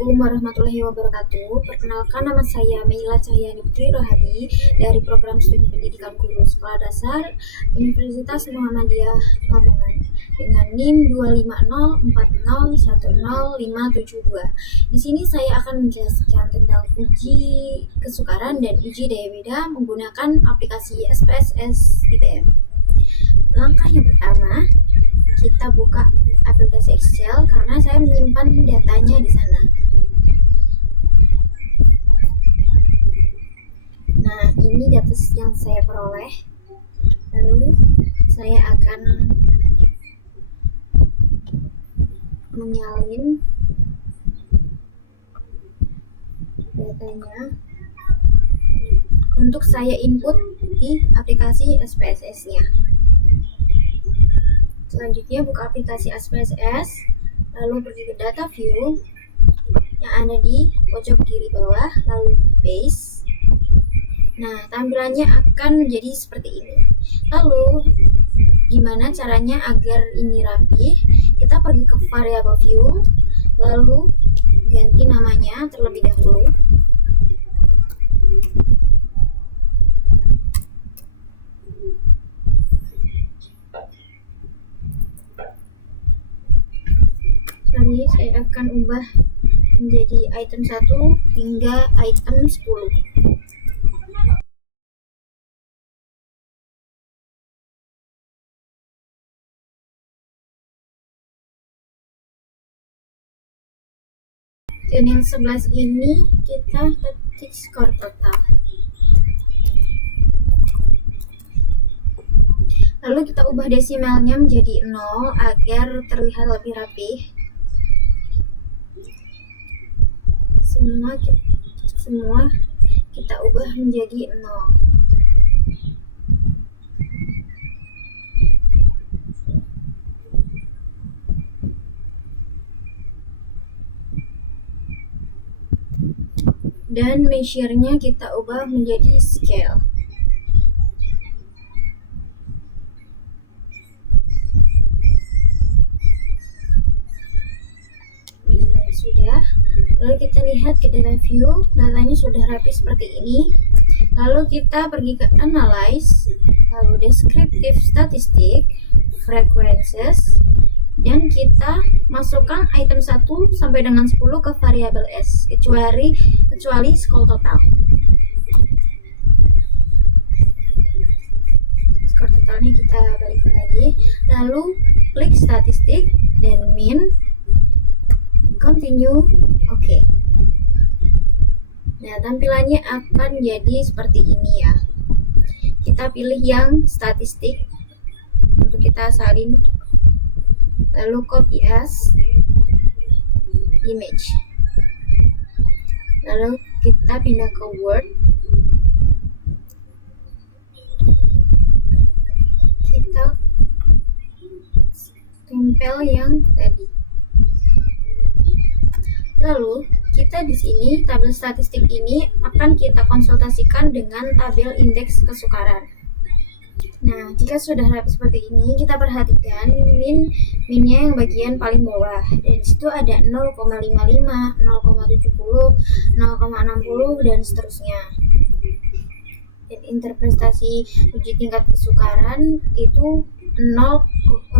Assalamualaikum warahmatullahi wabarakatuh. Perkenalkan, nama saya Meila Cahyani Putri Rohadi dari Program Studi Pendidikan Guru Sekolah Dasar Universitas Muhammadiyah Lamongan dengan NIM 25040100572. Di sini saya akan menjelaskan tentang uji kesukaran dan uji daya beda menggunakan aplikasi SPSS IPM. Langkah yang pertama, kita buka aplikasi Excel karena saya menyimpan datanya di sana. Nah, ini data yang saya peroleh. Lalu saya akan menyalin datanya untuk saya input di aplikasi SPSS-nya. Selanjutnya buka aplikasi SPSS, lalu pergi ke data view yang ada di pojok kiri bawah, lalu paste. Nah, tampilannya akan menjadi seperti ini. Lalu, gimana caranya agar ini rapi? Kita pergi ke variable view, lalu ganti namanya terlebih dahulu. Jadi saya akan ubah menjadi item 1 hingga item 10. Dan yang 11 ini kita ketik skor total. Lalu kita ubah desimalnya menjadi 0 agar terlihat lebih rapi. Semua kita ubah menjadi 0. Dan measure-nya kita ubah menjadi scale. Sudah. Lalu kita lihat ke data view, datanya sudah rapi seperti ini. Lalu kita pergi ke analyze, lalu descriptive statistic, frequencies, dan kita masukkan item 1 sampai dengan 10 ke variabel S, kecuali skor total. Skor totalnya kita balikin lagi. Lalu klik statistik dan min, continue, oke. Nah, tampilannya akan jadi seperti ini ya. Kita pilih yang statistik untuk kita salin, lalu copy as image, lalu kita pindah ke Word, kita tempel yang tadi. Lalu kita di sini tabel statistik ini akan kita konsultasikan dengan tabel indeks kesukaran. Nah, jika sudah rapi seperti ini, kita perhatikan minnya yang bagian paling bawah. Dan disitu ada 0,55, 0,70, 0,60 dan seterusnya. Dan interpretasi uji tingkat kesukaran itu 0,00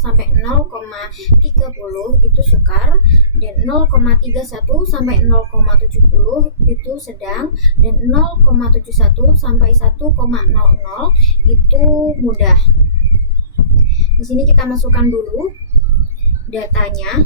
sampai 0,30 itu sukar, dan 0,31 sampai 0,70 itu sedang, dan 0,71 sampai 1,00 itu mudah. Di sini kita masukkan dulu datanya.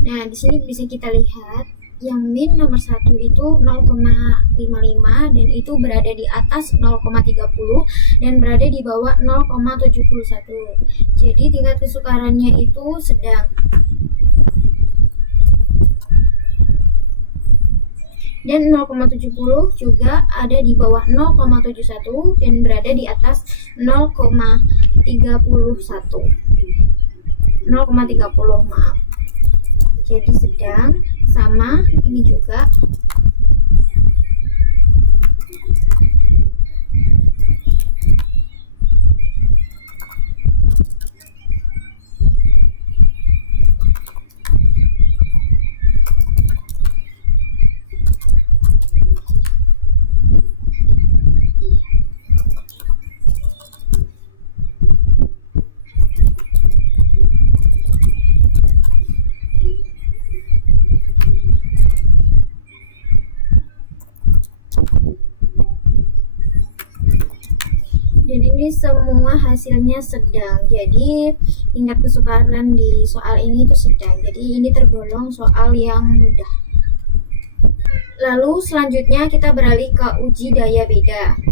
Nah, di sini bisa kita lihat yang min nomor 1 itu 0,55 dan itu berada di atas 0,30 dan berada di bawah 0,71. Jadi tingkat kesukarannya itu sedang. Dan 0,70 juga ada di bawah 0,71 dan berada di atas 0,31. 0,30, maaf. Jadi sedang, sama ini juga Dan ini semua hasilnya sedang, jadi tingkat kesukaran di soal ini itu sedang, jadi ini tergolong soal yang mudah. Lalu selanjutnya kita beralih ke uji daya beda.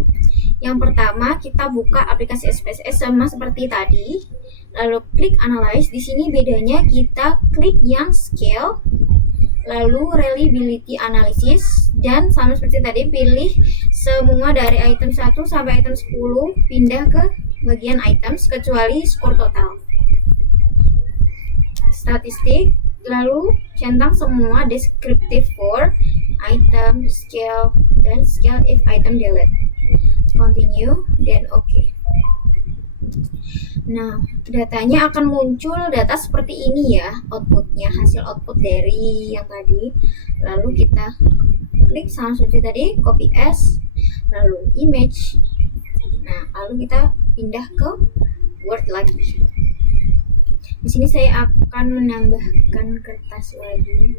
Yang pertama kita buka aplikasi SPSS sama seperti tadi, lalu klik analyze. Di sini bedanya kita klik yang scale, lalu reliability analysis, dan sama seperti tadi pilih semua dari item 1 sampai item 10, pindah ke bagian items kecuali skor total. Statistik, lalu centang semua descriptive for item, scale, dan scale if item delete. Continue, dan OK. Nah, datanya akan muncul data seperti ini ya, outputnya, hasil output dari yang tadi. Lalu kita klik sama seperti tadi, copy as, lalu image. Nah, lalu kita pindah ke Word lagi. Di sini saya akan menambahkan kertas lagi.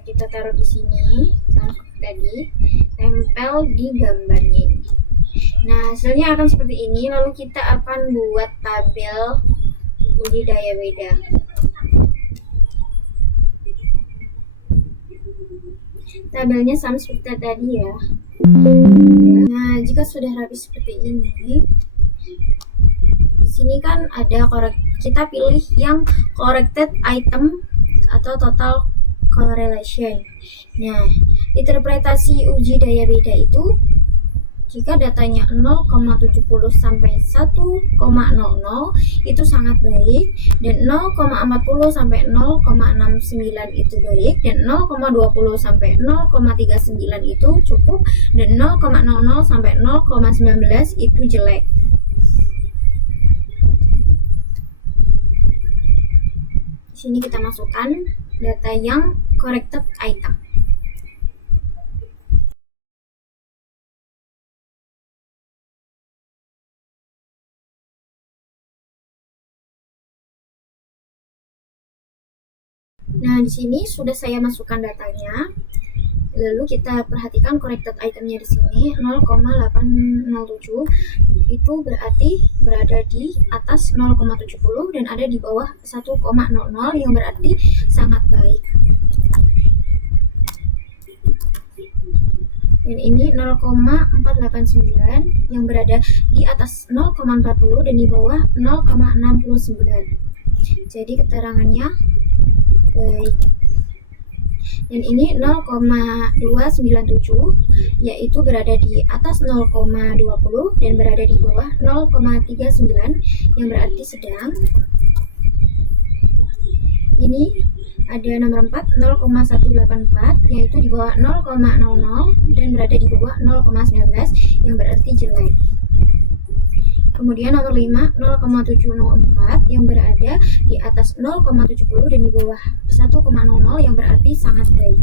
Kita taruh di sini sama seperti tadi, tempel di gambarnya ini. Nah, hasilnya akan seperti ini. Lalu kita akan buat tabel uji daya beda. Tabelnya sama seperti tadi ya. Nah, jika sudah rapi seperti ini, di sini kan ada kita pilih yang corrected item atau total correlation. Nah, interpretasi uji daya beda itu jika datanya 0,70 sampai 1,00 itu sangat baik, dan 0,40 sampai 0,69 itu baik, dan 0,20 sampai 0,39 itu cukup, dan 0,00 sampai 0,19 itu jelek. Di sini kita masukkan data yang corrected item. Nah, di sini sudah saya masukkan datanya. Lalu kita perhatikan corrected itemnya di sini 0,807, itu berarti berada di atas 0,70 dan ada di bawah 1,00 yang berarti sangat baik. Dan ini 0,489 yang berada di atas 0,40 dan di bawah 0,69. Jadi keterangannya baik. Dan ini 0,297 yaitu berada di atas 0,20 dan berada di bawah 0,39 yang berarti sedang. Ini ada nomor 4 0,184 yaitu di bawah 0,00 dan berada di bawah 0,19 yang berarti jelek. Kemudian nomor 5 0,704 yang berada di atas 0,70 dan di bawah 1,00 yang berarti sangat baik.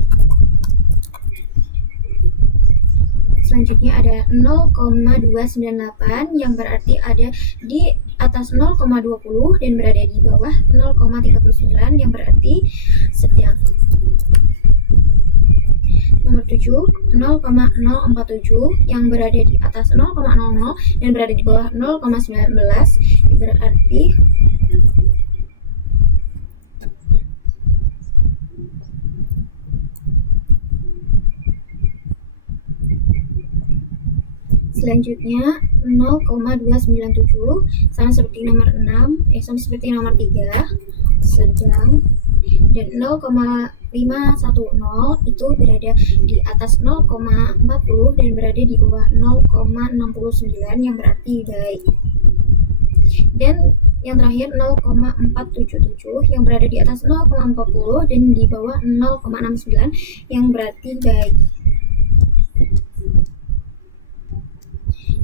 Selanjutnya ada 0,298 yang berarti ada di atas 0,20 dan berada di bawah 0,39 yang berarti sedang. Nomor 7 0,047 yang berada di atas 0,00 dan berada di bawah 0,19 berarti selanjutnya 0,297 sama seperti nomor 6 sama seperti nomor 3 sedang, dan 0,510 itu berada di atas 0,40 dan berada di bawah 0,69 yang berarti baik. Dan yang terakhir 0,477 yang berada di atas 0,40 dan di bawah 0,69 yang berarti baik.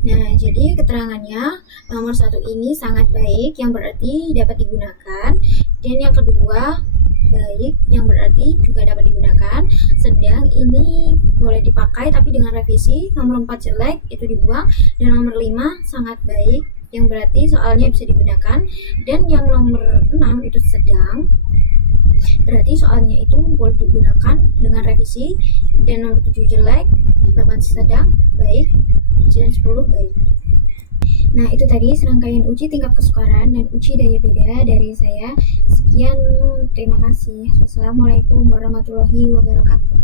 Nah, jadi keterangannya nomor 1 ini sangat baik yang berarti dapat digunakan, dan yang kedua baik yang berarti juga dapat digunakan, sedang ini boleh dipakai tapi dengan revisi. Nomor 4 jelek itu dibuang, dan nomor 5 sangat baik yang berarti soalnya bisa digunakan. Dan yang nomor 6 itu sedang, berarti soalnya itu boleh digunakan dengan revisi. Dan nomor 7 jelek, 8 sedang, baik, 9 10 baik. Nah, itu tadi serangkaian uji tingkat kesukaran dan uji daya beda dari saya. Sekian, terima kasih. Wassalamualaikum warahmatullahi wabarakatuh.